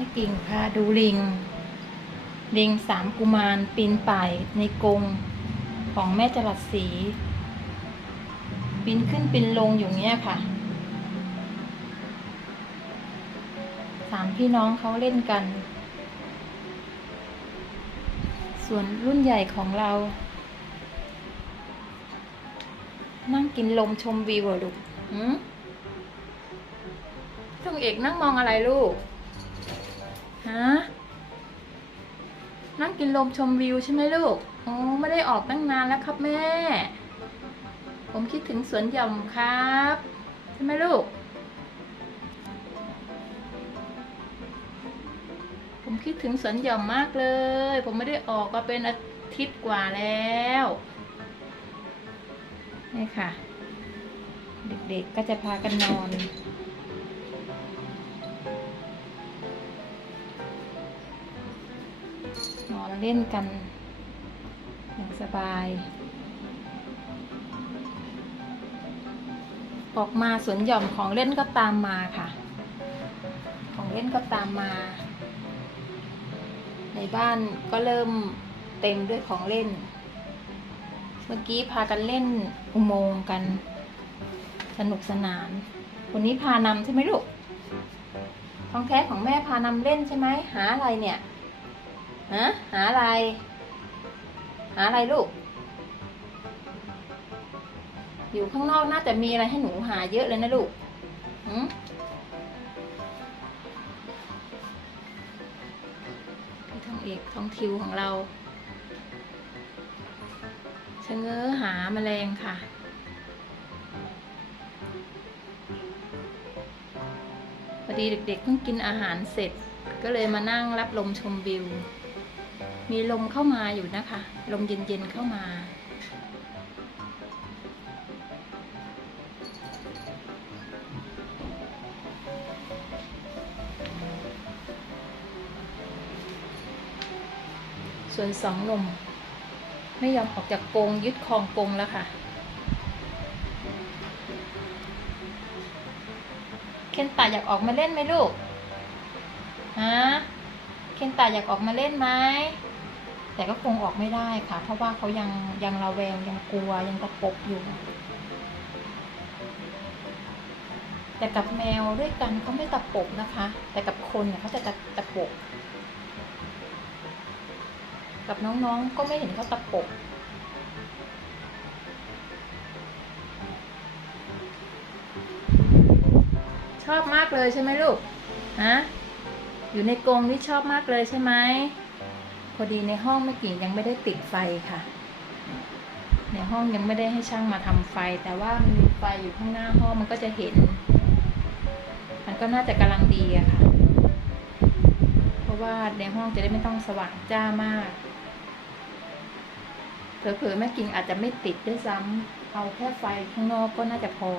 ให้กิ่งพาดูลิง ลิงสามกุมารปีนป่ายในกรงของแม่จรัสสีปีนขึ้นปีนลงอยู่เนี้ยค่ะสามพี่น้องเขาเล่นกัน ส่วนรุ่นใหญ่ของเรา นั่งกินลมชมวิวลูกหืมต้องเอกนั่งมองอะไรลูก ฮะนั่งกินลมชมวิวใช่ไหมลูกโอ้ไม่ได้ออกตั้งนานแล้วครับแม่ ผมคิดถึงสวนหย่อมครับ ใช่ไหมลูก ผมคิดถึงสวนหย่อมมากเลย ผมไม่ได้ออกก็เป็นอาทิตย์กว่าแล้วนี่ค่ะ เด็กๆก็จะพากันนอน เล่นกัน อย่างสบาย ออกมาสวนหย่อมของเล่นก็ตามมาค่ะ ของเล่นก็ตามมา ในบ้านก็เริ่มเต็มด้วยของเล่น เมื่อกี้พากันเล่นอุโมงกัน สนุกสนาน วันนี้พานำใช่ไหมลูกทองแท้ของแม่พานำเล่นใช่ไหมหาอะไรเนี่ย ฮะหาอะไร หาอะไรลูก อยู่ข้างนอกน่าจะมีอะไรให้หนูหาเยอะเลยนะลูกหืมพี่ทองเอกทองทิวของเราชะเง้อหาแมลงค่ะพอดีเด็กๆเพิ่งกินอาหารเสร็จ ก็เลยมานั่งรับลมชมวิว มีลมเข้ามาอยู่นะคะ ลมเย็นๆเข้ามาส่วนสองนม ไม่ยอมออกจากกรงยึดคองกรงแล้วค่ะ เคนตาอยากออกมาเล่นไหมลูก ฮะ เคนตาอยากออกมาเล่นไหม แต่ก็คงออกไม่ได้ค่ะ เพราะว่าเขายังยังระแวงยังกลัวยังตะปบอยู่แต่กับแมวด้วยกันเขาไม่ตะปบนะคะ แต่กับคนเนี่ยเขาจะตะตะปบกับน้องๆก็ไม่เห็นเขาตะปบชอบมากเลยใช่ไหมลูกฮะอยู่ในกรงนี่ชอบมากเลยใช่ไหม พอดีในห้องเมื่อกี้ยังไม่ได้ติดไฟค่ะ ในห้องยังไม่ได้ให้ช่างมาทำไฟ แต่ว่ามันมีไฟอยู่ข้างหน้าห้องมันก็จะเห็น มันก็น่าจะกำลังดีอะค่ะ เพราะว่าในห้องจะได้ไม่ต้องสว่างจ้ามากเผลอๆแม่กิ่งอาจจะไม่ติดด้วยซ้ำเอาแค่ไฟข้างนอกก็น่าจะพอ